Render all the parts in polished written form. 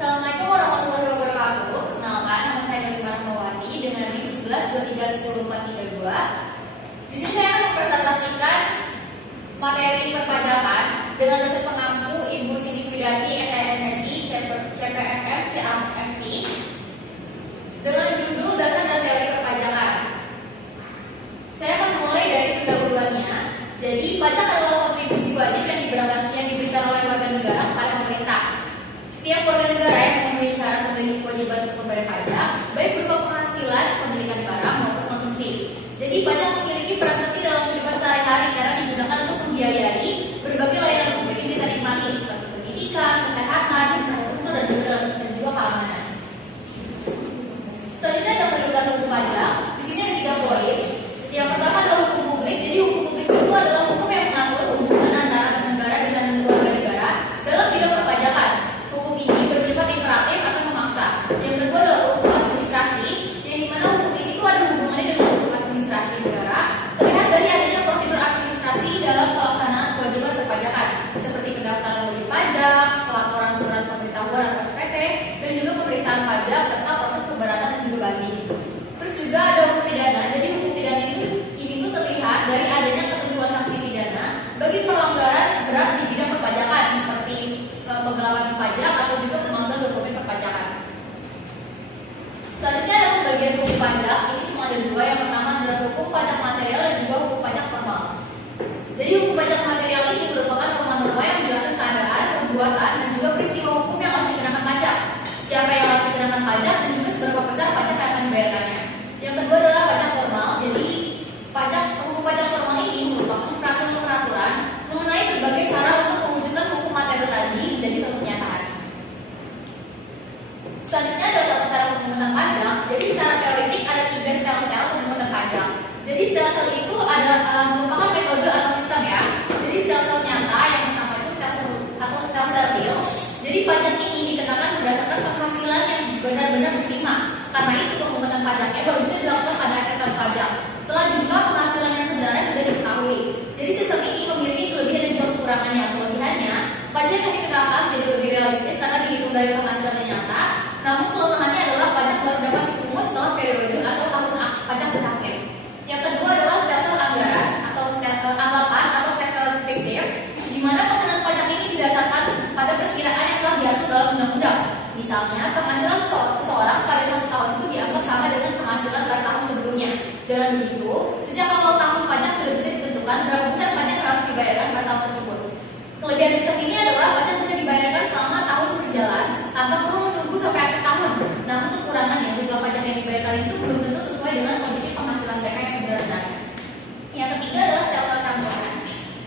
Assalamualaikum warahmatullahi wabarakatuh. Kenalkan, nama saya Gadi Rahmawati dengan NIM 11231042. Di sini saya akan mempresentasikan materi perpajakan dengan dosen pengampu Ibu Siti Widati, SIMSI, CPFM, CAMP, dengan judul Dasar dan Teori Perpajakan. Saya akan mulai dari pendahuluannya. Jadi, pajak adalah kontribusi wajib yang diberikan oleh warga negara kepada pemerintah. Setiap warga negara yang memenuhi syarat memiliki kewajiban untuk membayar pajak, baik berupa penghasilan, pemilikan barang maupun konsumsi. Jadi pajak memiliki peran penting dalam kehidupan sehari-hari karena digunakan untuk membiayai berbagai layanan publik yang kita nikmati seperti pendidikan, kesehatan, infrastruktur, dan juga keamanan. Selanjutnya ada pendudukan hukum pajak. Di sini ada 3 poin. Yang pertama adalah hukum publik. Jadi hukum publik itu adalah hukum yang mengatur hubungan antara negara dengan warga negara dalam bidang perpajakan. Hukum ini bersifat imperatif atau memaksa. Yang kedua adalah hukum administrasi, yang dimana hukum ini itu ada hubungannya dengan hukum administrasi negara, terlihat dari adanya prosedur administrasi dalam pelaksanaan kewajiban perpajakan, seperti pendaftaran wajib pajak, pelaporan surat pemberitahuan atau SPT, dan juga pemeriksaan pajak serta proses pemberatan dan juga banding. Terus juga ada hukum pidana. Jadi hukum pidana ini tuh terlihat dari adanya ketentuan sanksi pidana bagi pelanggaran berat di bidang perpajakan seperti penggelapan pajak atau juga pemalsuan dokumen perpajakan. Selanjutnya ada pembagian hukum pajak. Ini cuma ada 2. Yang pertama adalah hukum pajak material dan juga hukum pajak formal. Jadi hukum pajak material ini merupakan norma-norma yang menjelaskan keadaan, perbuatan, dan juga peristiwa hukum yang harus dikenakan pajak, siapa yang harus dikenakan pajak, dan juga seberapa besar pajak yang akan dibayarkannya. Yang kedua adalah pajak formal. Jadi hukum pajak formal ini merupakan peraturan-peraturan mengenai berbagai cara untuk mewujudkan hukum material tadi menjadi suatu kenyataan. Selanjutnya adalah tata cara pemungutan pajak. Jadi secara teoretik ada 3 sel-sel pemungutan pajak. Jadi sel-sel itu merupakan metode atau sistem ya. Jadi sel-sel nyata yang pertama itu sel-sel real. Jadi pajak ini dikenakan berdasarkan penghasilan yang benar-benar diterima. Karena itu pemungutan pajaknya baru bisa dilakukan pada akhir tahun pajak, setelah jumlah penghasilan yang sebenarnya sudah diketahui. Jadi sistem ini memiliki kelebihan dan juga kekurangannya. Kelebihannya, pajak yang dikenakan jadi lebih realistis karena dihitung dari penghasilan yang nyata. Namun kelemahannya adalah pajak baru dapat dipungut setelah periode atau tahun pajak berakhir. Yang kedua adalah stelsel anggaran atau anggapan atau stelsel fiktif, di mana pengenaan pajak ini didasarkan pada perkiraan yang telah diatur dalam undang-undang. Misalnya, penghasilan seseorang pada 1 tahun itu dianggap sama dengan penghasilan pada tahun sebelumnya. Dengan begitu, sejak awal tahun pajak sudah bisa ditentukan berapa besar pajak yang harus dibayarkan pada tahun tersebut. Kelebihan sistem ini adalah pajak bisa dibayarkan selama tahun berjalan tanpa perlu menunggu sampai akhir tahun. Namun kekurangannya, jumlah pajak yang dibayarkan itu belum tentu sesuai dengan kondisi penghasilan mereka yang sebenarnya. Yang ketiga adalah stelsel campuran.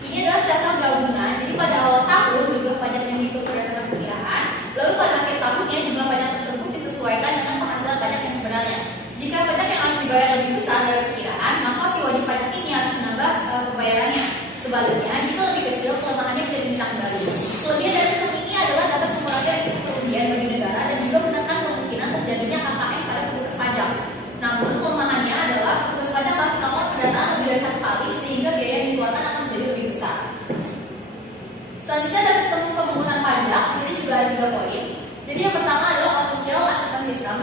Ini adalah stelsel gabungan. Jadi pada awal tahun jumlah pajak yang dihitung berdasarkan perkiraan, lalu pada akhir tahunnya jumlah pajak tersebut disesuaikan dengan penghasilan pajak yang sebenarnya. Jika pajak yang harus dibayar lebih besar dari perkiraan, maka si wajib pajak ini harus menambah pembayarannya. Sebaliknya, jika lebih kecil, kelemahannya bisa dipecah kembali. Kelebihan dari sistem ini adalah dapat mengurangi risiko kerugian bagi negara dan juga menekan kemungkinan terjadinya KKN pada petugas pajak. Namun kelemahannya adalah petugas pajak harus melakukan pendataan lebih dari 1 kali sehingga biaya yang dikeluarkan akan menjadi lebih besar. Selanjutnya ada sistem pemungutan pajak. Jadi juga ada 3 poin. Jadi yang pertama adalah official assessment system.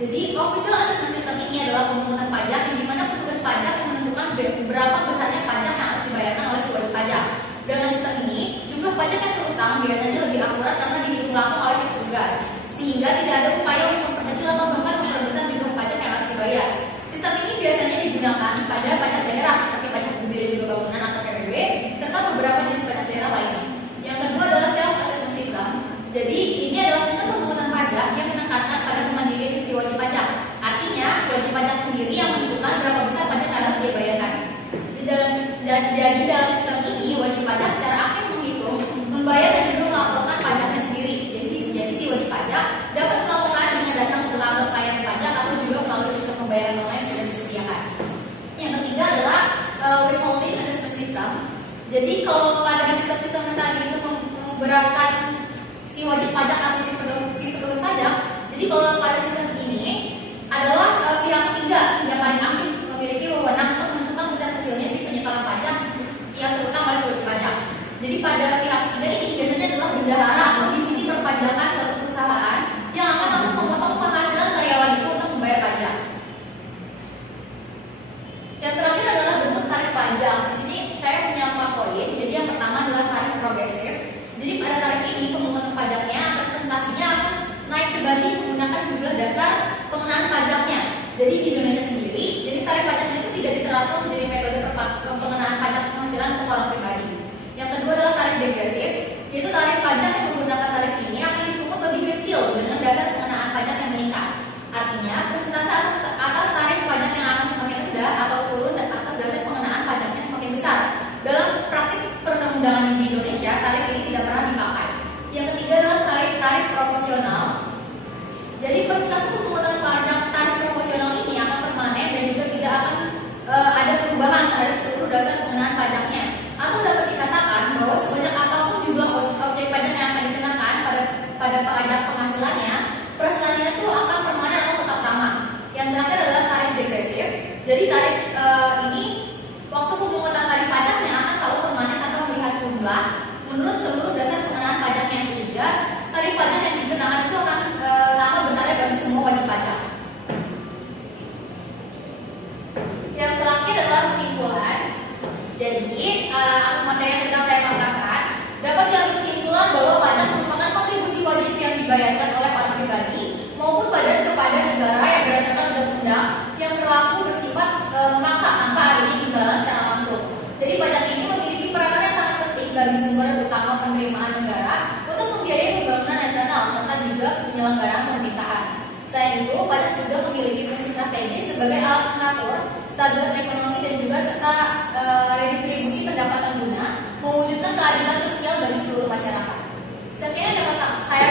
Jadi official assessment system ini adalah pemungutan pajak yang dimana petugas pajak yang menentukan berapa besarnya pajak yang harus dibayarkan oleh si wajib pajak. Dengan sistem ini, jumlah pajak yang terutang biasanya lebih akurat karena dihitung langsung oleh si petugas, sehingga tidak ada upaya untuk memperkecil atau bahkan memperbesar jumlah pajak yang harus dibayar. Sistem ini biasanya digunakan pada pajak daerah seperti pajak bumi dan juga bangunan atau PBB, serta beberapa jenis pajak daerah lainnya. Yang kedua adalah self assessment system. Jadi ini adalah sistem pemungutan pajak yang menekankan pada kemandirian si wajib pajak. Artinya wajib pajak sendiri yang menentukan berapa besar pajak yang harus dibayarkan. Jadi dalam sistem ini wajib pajak secara aktif menghitung, membayar dan juga melaporkan pajaknya sendiri. Jadi pengenaan pajaknya. Jadi di Indonesia sendiri, jadi tarif pajaknya itu tidak diterapkan menjadi metode pengenaan pajak penghasilan untuk orang pribadi. Yang kedua adalah tarif degresif, yaitu tarif pajak yang menggunakan tarif ini akan dipungut lebih kecil dengan dasar pengenaan pajak yang meningkat. Artinya, persentase atas tarif pajak yang akan semakin rendah atau turun atas dasar pengenaan pajaknya semakin besar. Dalam praktik perundang-undangan di Indonesia, tarif ini tidak pernah dipakai. Yang ketiga adalah tarif proporsional. Jadi persentase pemungutan pajak tarif proporsional ini akan permanen dan juga tidak akan ada perubahan terhadap seluruh dasar pengenaan pajaknya. Atau dapat dikatakan bahwa sebanyak apapun jumlah objek pajak yang akan dikenakan pada pajak penghasilannya, presentasinya itu akan permanen atau tetap sama. Yang terakhir adalah tarif degresif. Jadi tarif ini waktu pemungutan tarif pajaknya akan selalu permanen tanpa melihat jumlah menurut seluruh dasar pengenaan pajaknya, sehingga tarif pajak yang dikenakan itu akan sama besarnya bagi semua wajib pajak. Yang terakhir adalah kesimpulan. Jadi atas materi yang sudah saya paparkan, dapat diambil kesimpulan bahwa pajak merupakan kontribusi wajib yang dibayarkan oleh orang pribadi maupun kepada negara yang berdasarkan undang-undang yang berlaku bersifat memaksa tanpa adanya imbalan secara langsung. Jadi pajak ini memiliki peranan yang sangat penting bagi sumber utama penerimaan negara untuk membiayai pembangunan nasional serta juga penyelenggaraan pemerintahan. Selain itu, pajak juga memiliki fungsi strategis sebagai alat mengatur stabilitas ekonomi dan juga serta redistribusi pendapatan guna mewujudkan keadilan sosial bagi seluruh masyarakat. Sekian yang dapat saya